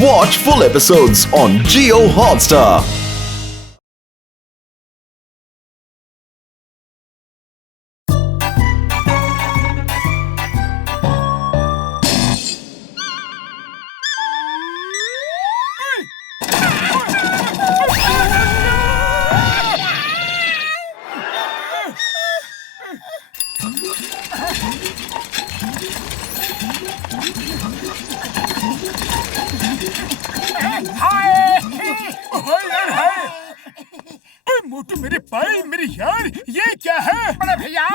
Watch full episodes on Jio Hotstar. मोटू मेरे भाई मेरे यार, ये क्या है? बड़े भैया,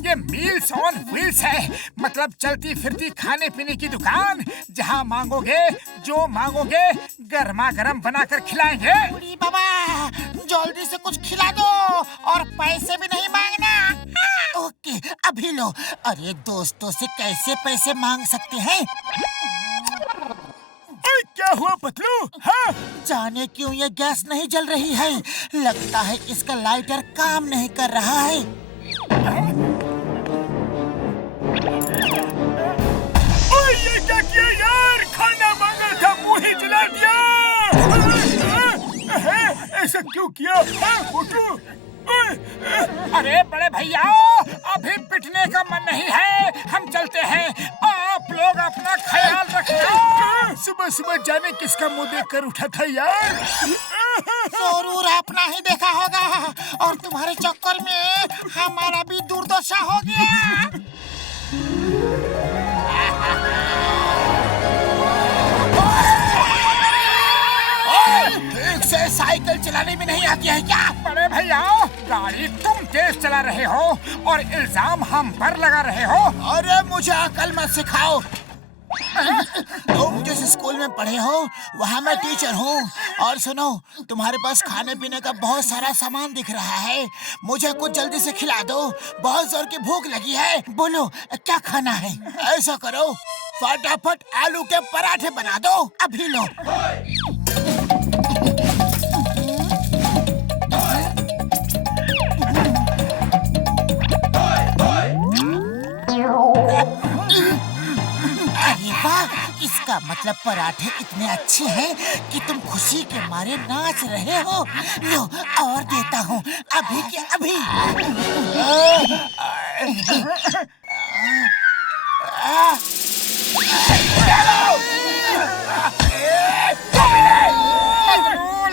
ये मील्स ऑन व्हील्स है। मतलब चलती फिरती खाने पीने की दुकान, जहाँ मांगोगे जो मांगोगे गर्मा गर्म बनाकर खिलाएंगे। बूढ़ी बाबा, जल्दी से कुछ खिला दो और पैसे भी नहीं मांगना। ओके, अभी लो। अरे दोस्तों से कैसे पैसे मांग सकते हैं? क्या हुआ पतलू? हाँ? जाने क्यों ये गैस नहीं जल रही है। लगता है इसका लाइटर काम नहीं कर रहा है। ओए, ये क्या किया यार? खाना मांगा था, मुंह ही जला दिया। ऐसा क्यों किया? मोटू, अरे बड़े भैया, अभी पिटने का मन नहीं है, हम चलते हैं। आप लोग अपना ख्याल रखना। सुबह सुबह जाने किसका मुंह देखकर उठा था यार। जरूर अपना ही देखा होगा, और तुम्हारे चक्कर में हमारा भी दुर्दशा हो गया। ठीक से साइकिल चलाने में नहीं आती है क्या? बड़े भैया, गाड़ी तुम तेज चला रहे हो और इल्जाम हम पर लगा रहे हो। अरे मुझे अकल मत सिखाओ। तुम जिस स्कूल में पढ़े हो वहाँ मैं टीचर हूँ। और सुनो, तुम्हारे पास खाने पीने का बहुत सारा सामान दिख रहा है। मुझे कुछ जल्दी से खिला दो, बहुत जोर की भूख लगी है। बोलो क्या खाना है? ऐसा करो, फटाफट आलू के पराठे बना दो, अभी लो। इसका मतलब पराठे इतने अच्छे हैं कि तुम खुशी के मारे नाच रहे हो। लो और देता हूँ, अभी के अभी।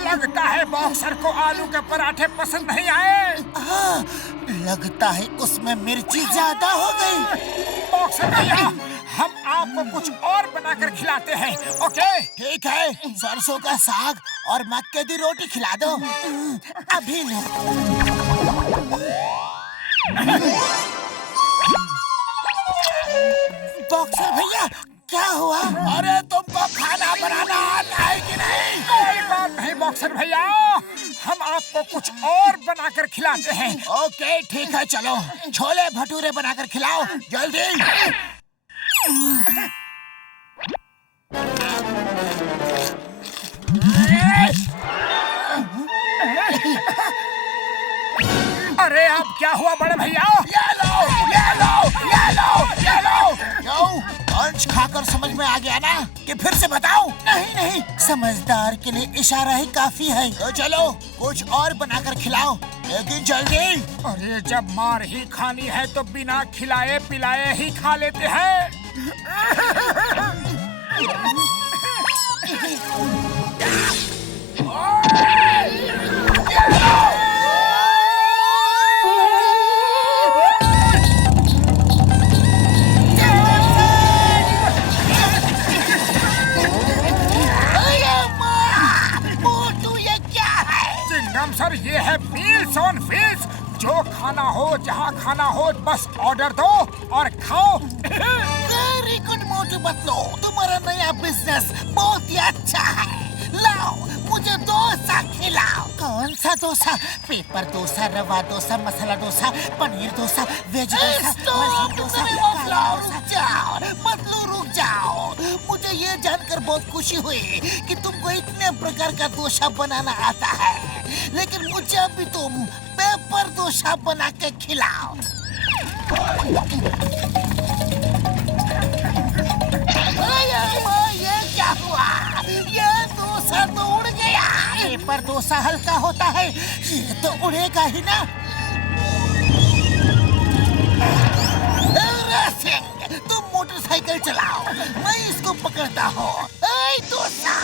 लगता है बॉक्सर को आलू के पराठे पसंद नहीं आए। लगता है उसमें मिर्ची ज्यादा हो गई। बॉक्सर भैया, हम आपको कुछ और बनाकर खिलाते हैं, ओके? ठीक है, सरसों का साग और मक्के की रोटी खिला दो, अभी लो। बॉक्सर भैया, क्या हुआ? अरे तुमको खाना बनाना आता है कि नहीं? कोई बात नहीं बॉक्सर भैया, हम आपको कुछ और बनाकर खिलाते हैं। ओके ठीक है, चलो छोले भटूरे बनाकर खिलाओ जल्दी। अरे अब क्या हुआ बड़े भैया? ये लो, ये लो, ये लो, ये लो। क्यों? लंच खाकर समझ में आ गया ना कि फिर से बताऊं? नहीं नहीं, समझदार के लिए इशारा ही काफी है। तो चलो कुछ और बनाकर खिलाओ, लेकिन जल्दी। अरे जब मार ही खानी है तो बिना खिलाए पिलाए ही खा लेते हैं। सर, ये है मील्स ऑन व्हील्स। जो खाना हो जहाँ खाना हो बस ऑर्डर दो और खाओ। वेरी गुड मोटू पतलू, तुम्हारा नया बिजनेस बहुत ही अच्छा है। लाओ मुझे डोसा खिलाओ। कौन सा डोसा? पेपर डोसा, रवा डोसा, मसाला डोसा, पनीर डोसा, वेज डोसा, मशरूम डोसा, काला डोसा। जाओ पतलू, रुक जाओ। मुझे ये जानकर बहुत खुशी हुई कि तुमको इतने प्रकार का डोसा बनाना आता है, लेकिन मुझे अभी तुम पेपर डोसा बना के खिलाओ। ये क्या हुआ? ये पेपर डोसा हल्का होता है, ये तो उड़ेगा ही ना। रेसिंग, तुम मोटरसाइकिल चलाओ, मैं इसको पकड़ता हूँ। डोसा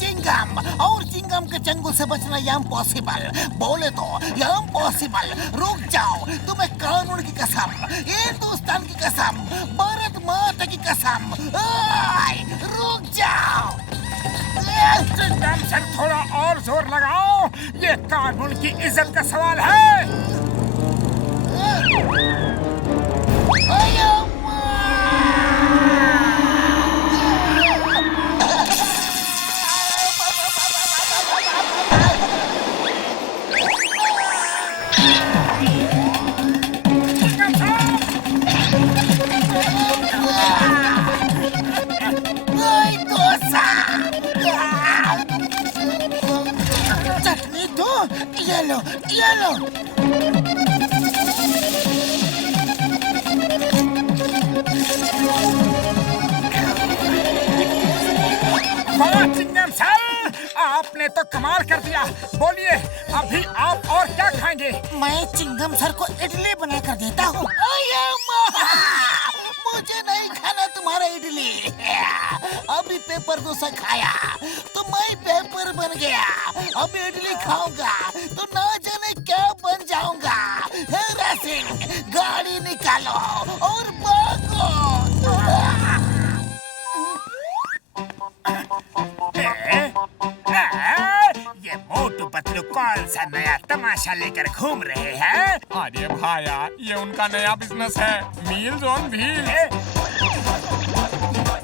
चिंगम, और चिंगम के चंगुल से बचना इम्पॉसिबल। बोले तो इम्पॉसिबल। रुक जाओ, तुम्हें कानून की कसम, हिंदुस्तान की कसम, भारत माता की कसम, रुक जाओ। चिंगम सर, थोड़ा और जोर लगाओ, ये कानून की इज्जत का सवाल है। चटनी दो, ये लो, ये लो। चिंगम सर, आपने तो कमाल कर दिया। बोलिए, अभी आप और क्या खाएंगे? मैं चिंगम सर को इडली बना कर देता हूँ। मुझे नहीं खाना तुम्हारा इडली। अभी पेपर डोसा खाया तो मैं पेपर बन गया, अब इडली खाऊंगा तो ना जाने क्या बन जाऊंगा। हेरा सिंह, गाड़ी निकालो और भागो। ये मोटू पतलू कौन सा नया तमाशा लेकर घूम रहे हैं? अरे भाया, ये उनका नया बिजनेस है, मील्स ऑन व्हील्स।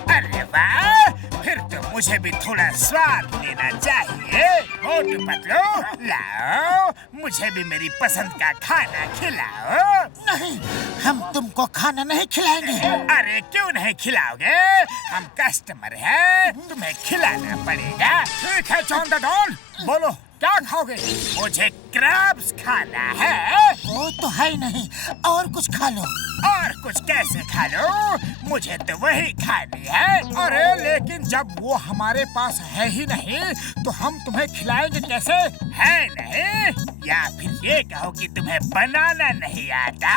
अरे वाह, फिर तो मुझे भी थोड़ा स्वाद लेना चाहिए। मोटू पतलू, लाओ, मुझे भी मेरी पसंद का खाना खिलाओ। नहीं, हम तुमको खाना नहीं खिलाएंगे। अरे क्यों नहीं खिलाओगे? हम कस्टमर हैं, तुम्हें खिलाना पड़ेगा। ठीक है जॉन द डॉन, बोलो क्या खाओगे? मुझे क्रैब्स खाना है। वो तो है ही नहीं, और कुछ खा लो। और कुछ कैसे खा लो? मुझे तो वही खानी है। अरे लेकिन जब वो हमारे पास है ही नहीं तो हम तुम्हें खिलाएंगे कैसे? है नहीं? या फिर ये कहो कि तुम्हें बनाना नहीं आता?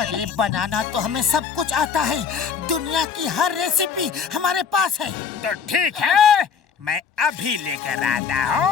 अरे बनाना तो हमें सब कुछ आता है, दुनिया की हर रेसिपी हमारे पास है। तो ठीक है, मैं अभी लेकर आता हूँ।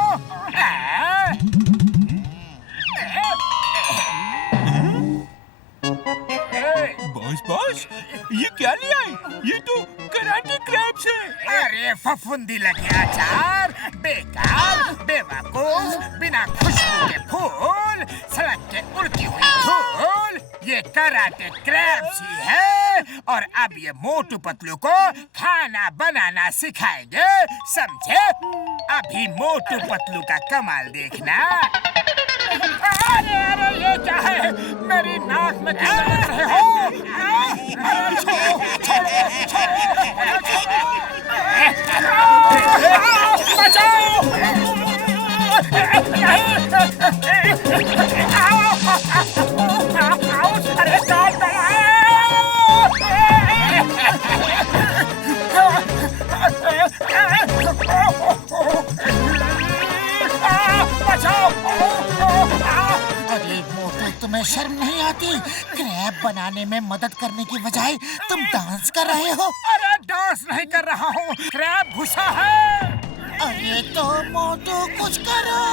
बॉस, ये क्या लिया है? ये तो कराटे क्रैब्स है। अरे फफूंदी लगे अचार, बेकार, बेवकूफ, बिना खुशबू के फूल, सड़क के उड़ती हुई धूल, ये कराटे क्रैब्स ही है। और अब ये मोटू पतलू को खाना बनाना सिखाएंगे, समझे? अभी मोटू पतलू का कमाल देखना। अरे ये क्या है? मेरी नाक में क्यों लग रहे हो? बचाओ! अरे अरे मोटू, तुम्हें शर्म नहीं आती? क्रैब बनाने में मदद करने की बजाय तुम डांस कर रहे हो। अरे डांस नहीं कर रहा हूँ, क्रैब घुसा है। अरे तो मोटू कुछ करो।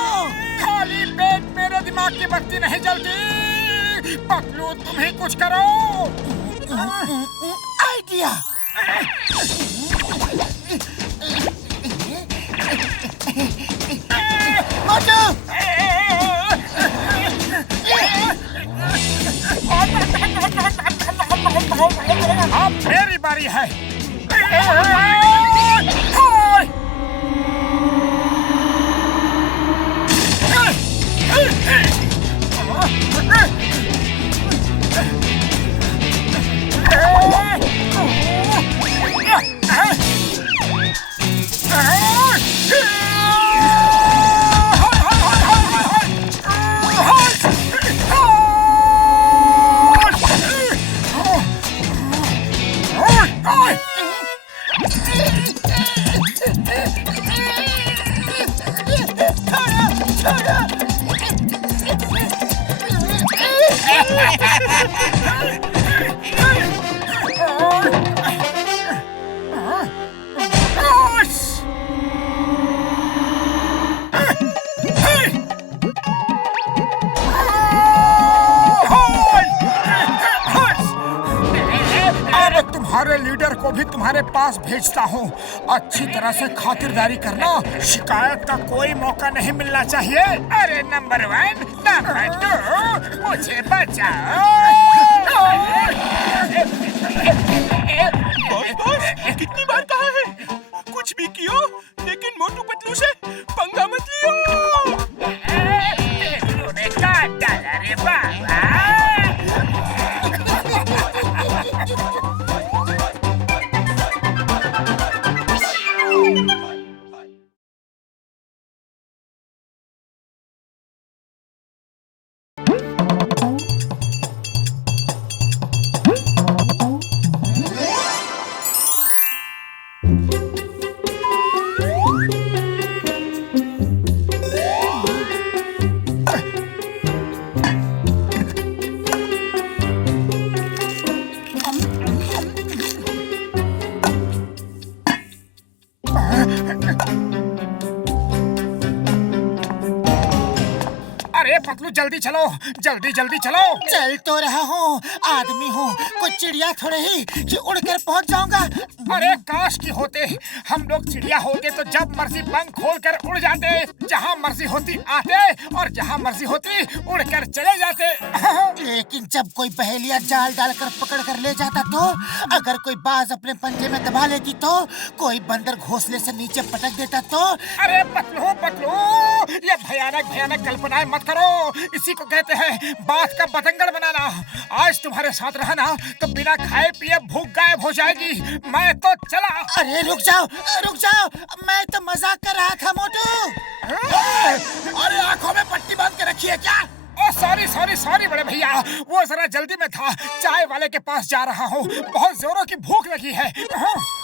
खाली पेट मेरे दिमाग की बत्ती नहीं जलती। पतलू तुम ही कुछ करो। आइडिया। मोटू, अब मेरी बारी है। तुम्हारे लीडर को भी तुम्हारे पास भेजता हूँ। अच्छी तरह से खातिरदारी करना, शिकायत का कोई मौका नहीं मिलना चाहिए। अरे नंबर 1, नंबर 2, मुझे बचाओ। बॉस, कितनी बार कहा है कुछ भी कियो लेकिन मोटू पतलू से पंगा मत लियो। तूने काट डाला रे बाबा। अरे पतलू जल्दी चलो, जल्दी जल्दी चलो। चल तो रहा हूँ, आदमी हूँ, कुछ चिड़िया थोड़े ही कि उड़कर पहुँच जाऊंगा। अरे काश की होते हम लोग चिड़िया होते तो जब मर्जी पंख खोलकर उड़ जाते, जहाँ मर्जी होती आते और जहाँ मर्जी होती उड़कर चले जाते। लेकिन जब कोई पहेलियाँ जाल डालकर पकड़ कर ले जाता तो, अगर कोई बाज अपने पंजे में दबा लेती तो, कोई बंदर घोंसले से नीचे पटक देता तो। अरे पतलू पतलू, ये भयानक भयानक कल्पनाएं मत करो। इसी को कहते हैं बात का बतंगड़ बनाना। आज तुम्हारे साथ रहा ना तो बिना खाए पिए भूख गायब हो जाएगी। मैं तो चला। अरे रुक जाओ, रुक जाओ, मैं तो मजाक कर रहा था मोटू। अरे आंखों में पट्टी बांध के रखी है क्या? ओ सॉरी सॉरी सॉरी बड़े भैया, वो जरा जल्दी में था। चाय वाले के पास जा रहा हूँ, बहुत जोरों की भूख लगी है।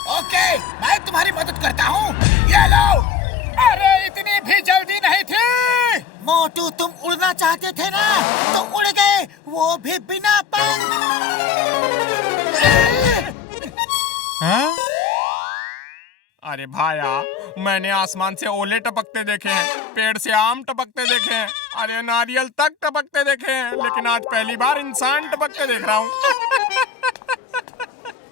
ओके, मैं तुम्हारी मदद करता हूँ। ये लो। अरे इतनी भी जल्दी नहीं थी। मोटू तुम उड़ना चाहते थे ना, तो उड़ गए, वो भी बिना पंख। अरे भाया, मैंने आसमान से ओले टपकते देखे हैं, पेड़ से आम टपकते देखे हैं, अरे नारियल तक टपकते देखे हैं, लेकिन आज पहली बार इंसान टपकते देख रहा हूँ।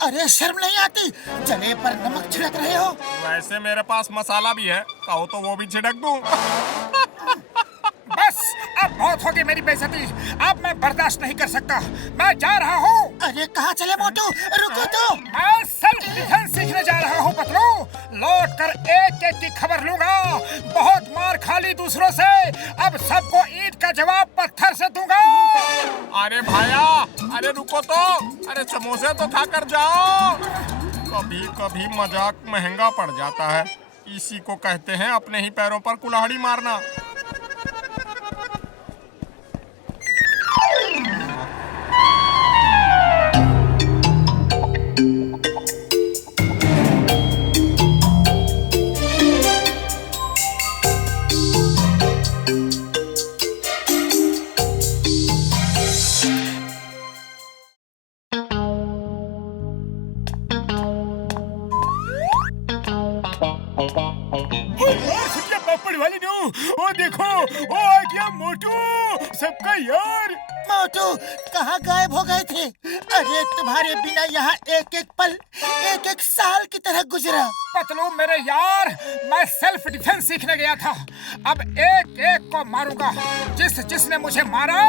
अरे शर्म नहीं आती, जले पर नमक छिड़क रहे हो। वैसे मेरे पास मसाला भी है, कहो तो वो भी छिड़क दूं। बस अब बहुत हो गई मेरी बेइज्जती, अब मैं बर्दाश्त नहीं कर सकता। मैं जा रहा हूँ। अरे कहाँ चले मोटू, रुको तो। मैं सेल्फ डिफेंस सीखने जा रहा हूँ पतलू। लौट कर एक एक की खबर लूंगा। बहुत मार खा ली दूसरों से, अब सबको ईंट का जवाब पत्थर से दूंगा। अरे भाया, अरे रुको तो, अरे समोसे तो खाकर जाओ। कभी कभी मजाक महंगा पड़ जाता है, इसी को कहते हैं अपने ही पैरों पर कुल्हाड़ी मारना। वाली नो, ओ देखो, ओ आ गया मोटू, सबका यार। मोटू कहाँ गायब हो गए थे? अरे तुम्हारे बिना यहाँ एक एक पल एक एक साल की तरह गुजरा। पतलू मेरे यार, मैं सेल्फ डिफेंस सीखने गया था। अब एक एक को मारूंगा, जिसने मुझे मारा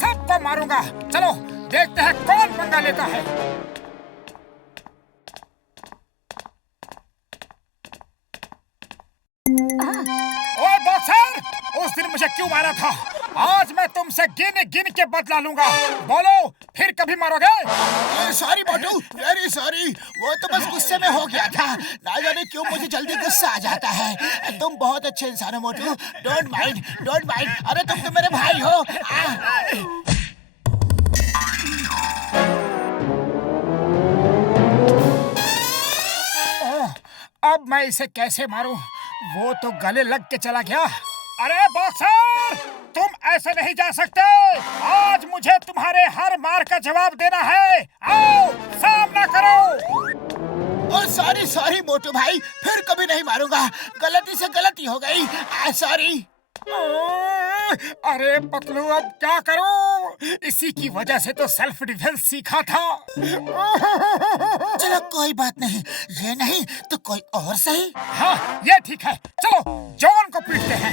सबको मारूंगा। चलो देखते हैं कौन पंगा लेता है। ओए बॉक्सर, उस दिन मुझे क्यों मारा था? आज मैं तुमसे गिन गिन के बदला लूंगा। बोलो फिर कभी मारोगे? सॉरी मोटू, वेरी सॉरी, वो तो बस गुस्से में हो गया था। ना जाने क्यों मुझे जल्दी गुस्सा आ जाता है। तुम बहुत अच्छे इंसान हो मोटू, डोंट माइंड, डोंट माइंड। अरे तुम तो मेरे भाई हो। अब मैं इसे कैसे मारूं? वो तो गले लग के चला गया। अरे बॉक्सर, तुम ऐसे नहीं जा सकते। आज मुझे तुम्हारे हर मार का जवाब देना है। आओ, सामना करो। और सॉरी मोटू भाई, फिर कभी नहीं मारूंगा। गलती से गलती हो गई। सॉरी। अरे पतलू, अब क्या करूं? इसी की वजह से तो सेल्फ डिफेंस सीखा था। चलो कोई बात नहीं, ये नहीं तो कोई और सही। हाँ, ये ठीक है। चलो जॉन को पीटते हैं।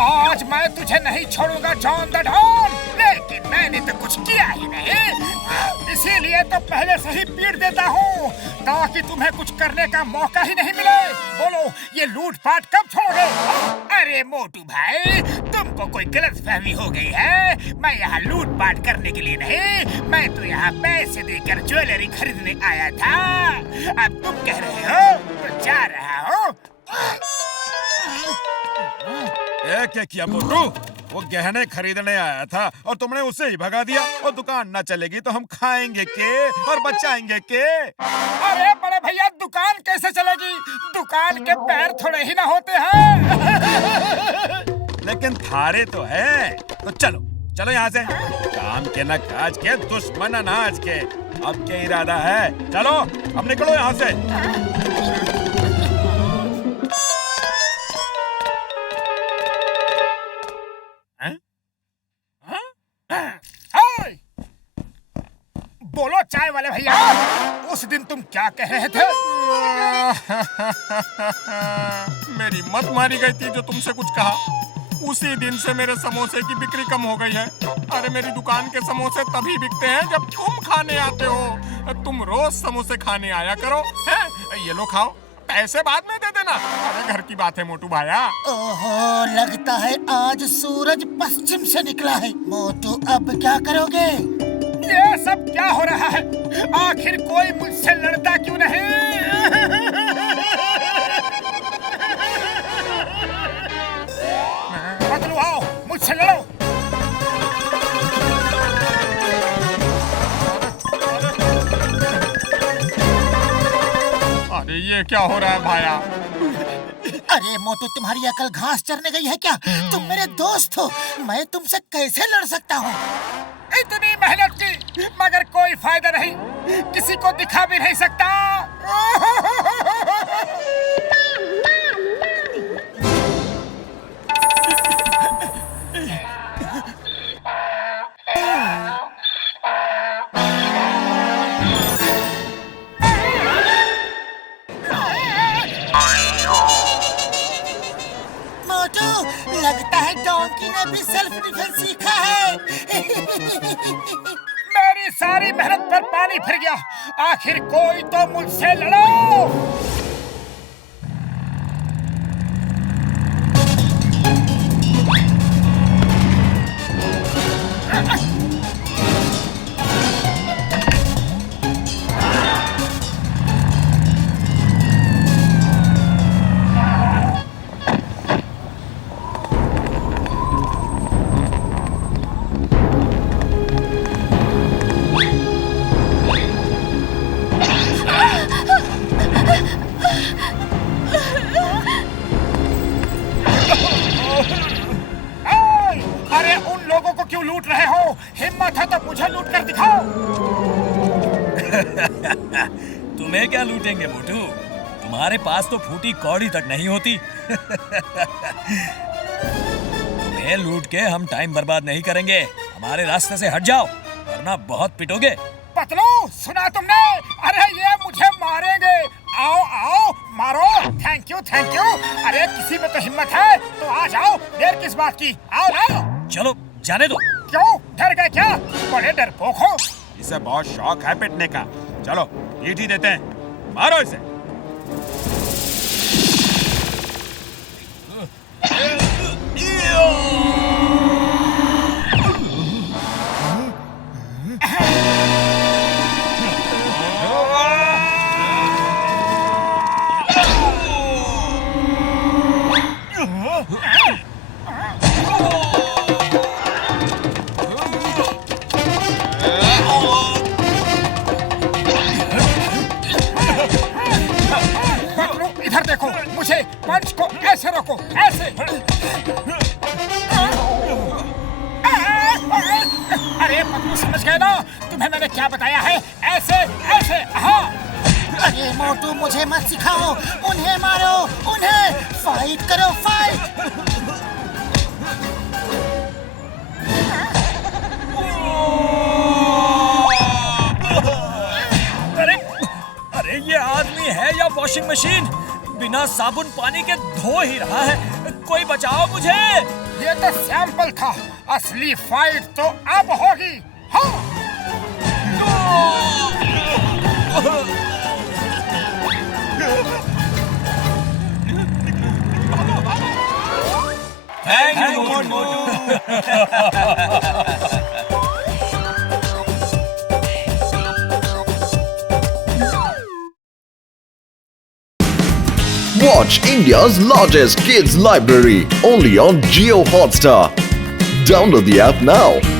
आज मैं तुझे नहीं छोड़ूंगा जॉन द डॉन। लेकिन मैंने तो कुछ किया ही नहीं, इसीलिए तो पहले से ही पीट देता हूँ ताकि तुम्हें कुछ करने का मौका ही नहीं मिले। बोलो, ये लूटपाट कब छोड़ोगे? अरे मोटू भाई, तुमको कोई गलतफहमी हो गई है। मैं यहाँ लूटपाट करने के लिए नहीं, मैं तो यहाँ पैसे देकर ज्वेलरी खरीदने आया था। अब तुम कह रहे हो तो जा रहा हूँ। क्या किया मोटू? वो गहने खरीदने आया था और तुमने उसे ही भगा दिया। और दुकान न चलेगी तो हम खाएंगे के और बचाएंगे के? अरे बड़े भैया, दुकान कैसे चलेगी? दुकान के पैर थोड़े ही ना होते हैं। लेकिन थारे तो है। तो चलो चलो यहाँ से। काम के न काज के, दुश्मन अनाज के। अब क्या इरादा है? चलो अब निकलो यहाँ से। बोलो चाय वाले भैया, उस दिन तुम क्या कह रहे थे? मेरी मत मारी गई थी जो तुमसे कुछ कहा। उसी दिन से मेरे समोसे की बिक्री कम हो गई है। अरे मेरी दुकान के समोसे तभी बिकते हैं जब तुम खाने आते हो। तुम रोज समोसे खाने आया करो। है? ये लो खाओ, पैसे बाद में दे देना। अरे घर की बात है मोटू भाया। ओहो, लगता है आज सूरज पश्चिम से निकला है। मोटू, अब क्या करोगे? ये सब क्या हो रहा है? आखिर कोई मुझसे लड़ता क्यों नहीं? पतलू, आओ मुझसे लड़ो। अरे ये क्या हो रहा है भाया? अरे मोटू, तुम्हारी अकल घास चरने गई है क्या? तुम मेरे दोस्त हो, मैं तुमसे कैसे लड़ सकता हूँ? इतनी मेहनत की मगर कोई फायदा नहीं, किसी को दिखा भी नहीं सकता। मोटू, लगता है डोंकी ने भी सेल्फ डिफेंस सीखा है। मेरी सारी मेहनत पर पानी फिर गया। आखिर कोई तो मुझसे लड़ो। अरे उन लोगों को क्यों लूट रहे हो? हिम्मत है तो मुझे लूट कर दिखाओ। तुम्हें क्या लूटेंगे मोटू? तुम्हारे पास तो फूटी कौड़ी तक नहीं होती। तुम्हें लूट के हम टाइम बर्बाद नहीं करेंगे। हमारे रास्ते से हट जाओ वरना बहुत पिटोगे। पतलू, सुना तुमने? अरे ये मुझे मारेंगे। आओ आओ, मारो। Thank you thank you. अरे किसी में तो हिम्मत है तो आ जाओ, देर किस बात की? आओ आओ। चलो जाने दो। क्यों, डर गए क्या? बड़े डरपोक हो। इसे बहुत शौक है पिटने का। चलो ईंट ही देते हैं, मारो इसे। अरे पतलू समझ गए ना, तुम्हें मैंने क्या बताया है? ऐसे ऐसे, हाँ। अरे मोटू मुझे मत सिखाओ, उन्हें मारो, उन्हें फाइट करो, फाइट। अरे ये आदमी है या वॉशिंग मशीन? बिना साबुन पानी के धो ही रहा है। कोई बचाओ मुझे। ये तो सैंपल था, असली फाइट तो अब होगी। हाँ। Thank you Motu. Watch India's largest kids library only on Jio Hotstar. Download the app now.